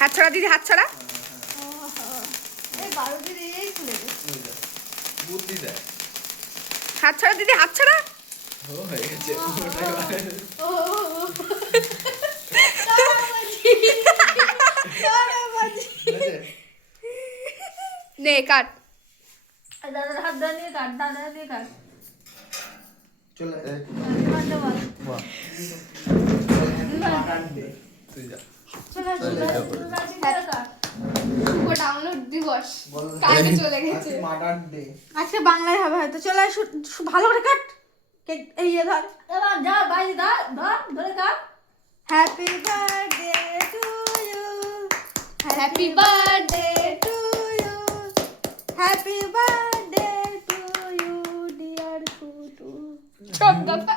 হাত ছড়া দিদি, হাত ছড়া। হাত ছড়া দিদি, হাত ছড়া। নে কাট। দাদার হাত ধরে নিয়ে কাট, দাদা দিয়ে কাট। চলে ডাউনলোড দিবস কালকে চলে গেছে। আজকে বাংলায় হবে হয়তো। চলে ভালো করে কাট। এই ধর, এবার যা বাইরে ধর, ধরে কাট। Happy birthday to you, happy birthday to you, happy birthday to you dear Tutu. সব দাদা